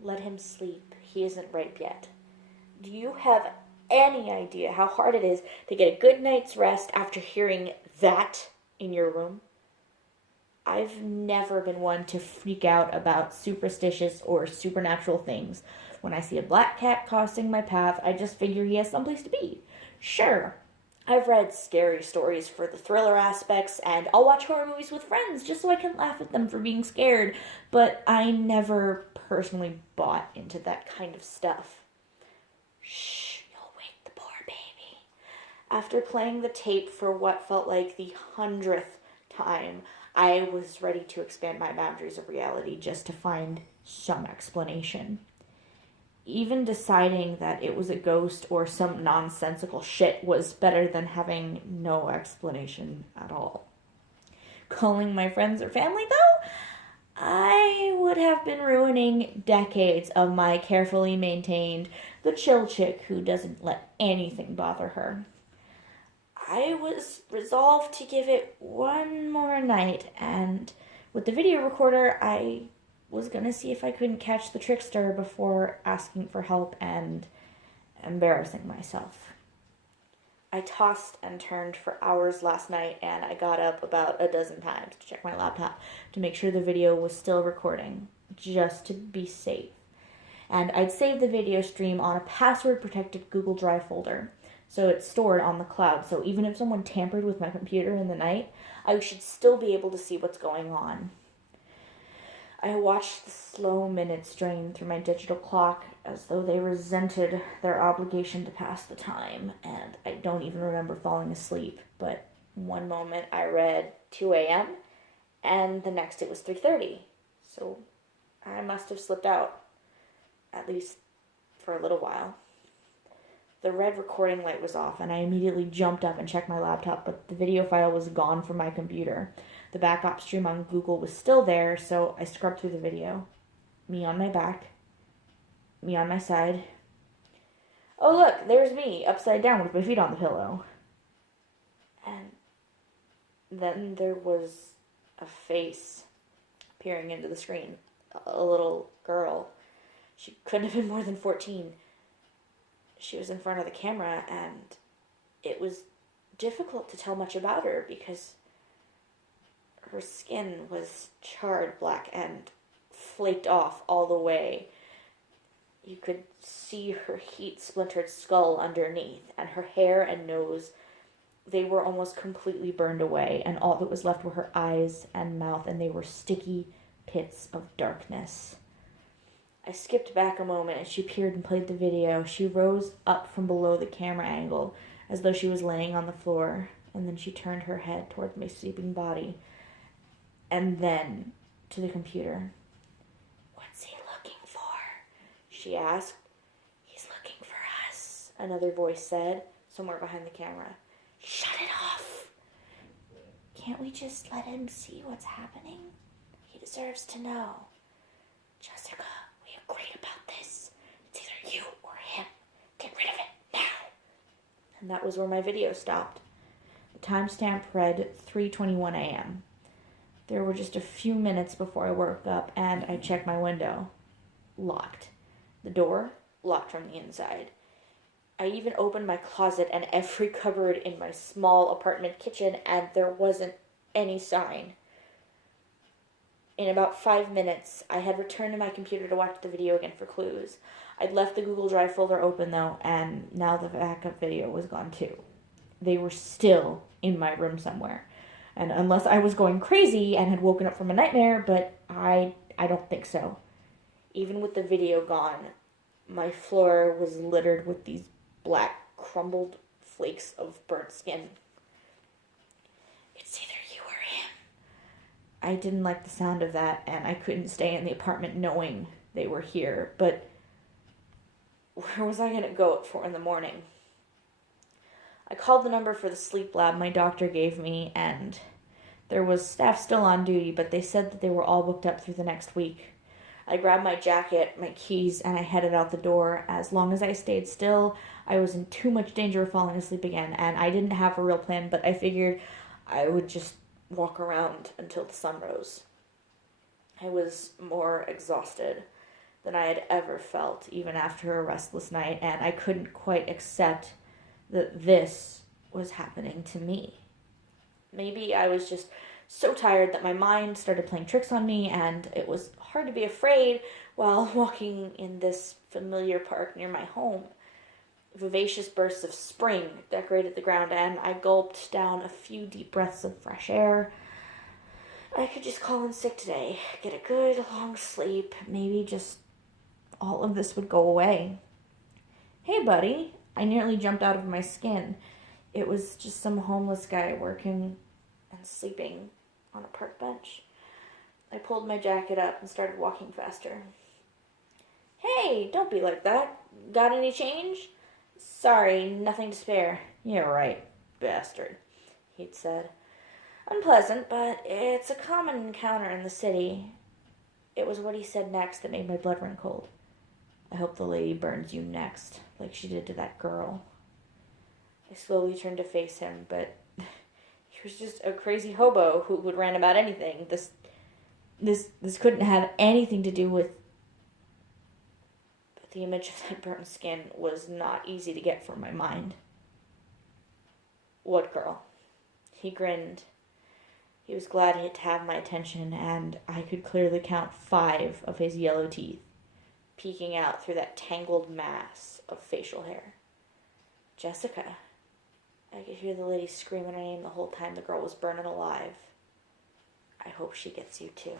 Let him sleep. He isn't ripe yet. Do you have any idea how hard it is to get a good night's rest after hearing that in your room? I've never been one to freak out about superstitious or supernatural things. When I see a black cat crossing my path, I just figure he has someplace to be. Sure, I've read scary stories for the thriller aspects, and I'll watch horror movies with friends just so I can laugh at them for being scared, but I never personally bought into that kind of stuff. Shh, you'll wake the poor baby. After playing the tape for what felt like the 100th time, I was ready to expand my boundaries of reality just to find some explanation. Even deciding that it was a ghost or some nonsensical shit was better than having no explanation at all. Calling my friends or family, though, I would have been ruining decades of my carefully maintained the chill chick who doesn't let anything bother her. I was resolved to give it one more night, and with the video recorder, I was gonna see if I couldn't catch the trickster before asking for help and embarrassing myself. I tossed and turned for hours last night, and I got up about a dozen times to check my laptop to make sure the video was still recording, just to be safe. And I'd saved the video stream on a password-protected Google Drive folder, so it's stored on the cloud, so even if someone tampered with my computer in the night, I should still be able to see what's going on. I watched the slow minutes drain through my digital clock as though they resented their obligation to pass the time, and I don't even remember falling asleep, but one moment I read 2 a.m., and the next it was 3:30, so I must have slipped out, at least for a little while. The red recording light was off, and I immediately jumped up and checked my laptop, but the video file was gone from my computer. The backup stream on Google was still there, so I scrubbed through the video. Me on my back. Me on my side. Oh look, there's me, upside down with my feet on the pillow. And then there was a face peering into the screen. A little girl. She couldn't have been more than 14. She was in front of the camera, and it was difficult to tell much about her because her skin was charred black and flaked off all the way. You could see her heat-splintered skull underneath, and her hair and nose, they were almost completely burned away, and all that was left were her eyes and mouth, and they were sticky pits of darkness. I skipped back a moment and she peered and played the video. She rose up from below the camera angle as though she was laying on the floor, and then she turned her head towards my sleeping body and then to the computer. "What's he looking for?" she asked. "He's looking for us," another voice said, somewhere behind the camera. "Shut it off. Can't we just let him see what's happening? He deserves to know. Jessica, we agreed about this. It's either you or him. Get rid of it now." And that was where my video stopped. The timestamp read 3:21 a.m. There were just a few minutes before I woke up, and I checked my window. Locked. The door locked from the inside. I even opened my closet and every cupboard in my small apartment kitchen, and there wasn't any sign. In about 5 minutes, I had returned to my computer to watch the video again for clues. I'd left the Google Drive folder open, though, and now the backup video was gone, too. They were still in my room somewhere. And unless I was going crazy and had woken up from a nightmare, but I don't think so. Even with the video gone, my floor was littered with these black, crumbled flakes of burnt skin. "It's either you or him." I didn't like the sound of that, and I couldn't stay in the apartment knowing they were here, but where was I going to go at 4 in the morning? I called the number for the sleep lab my doctor gave me, and there was staff still on duty, but they said that they were all booked up through the next week. I grabbed my jacket, my keys, and I headed out the door. As long as I stayed still, I was in too much danger of falling asleep again, and I didn't have a real plan, but I figured I would just walk around until the sun rose. I was more exhausted than I had ever felt, even after a restless night, and I couldn't quite accept that this was happening to me. Maybe I was just so tired that my mind started playing tricks on me, and it was hard to be afraid while walking in this familiar park near my home. Vivacious bursts of spring decorated the ground, and I gulped down a few deep breaths of fresh air. I could just call in sick today, get a good long sleep, maybe just all of this would go away. Hey, buddy. I nearly jumped out of my skin. It was just some homeless guy working and sleeping on a park bench. I pulled my jacket up and started walking faster. Hey, don't be like that. Got any change? Sorry, nothing to spare. Yeah, right, bastard, he'd said. Unpleasant, but it's a common encounter in the city. It was what he said next that made my blood run cold. I hope the lady burns you next, like she did to that girl. I slowly turned to face him, but he was just a crazy hobo who would rant about anything. This couldn't have anything to do with... But the image of that burnt skin was not easy to get from my mind. What girl? He grinned. He was glad to have my attention, and I could clearly count 5 of his yellow teeth peeking out through that tangled mass of facial hair. Jessica. I could hear the lady screaming her name the whole time the girl was burning alive. I hope she gets you too.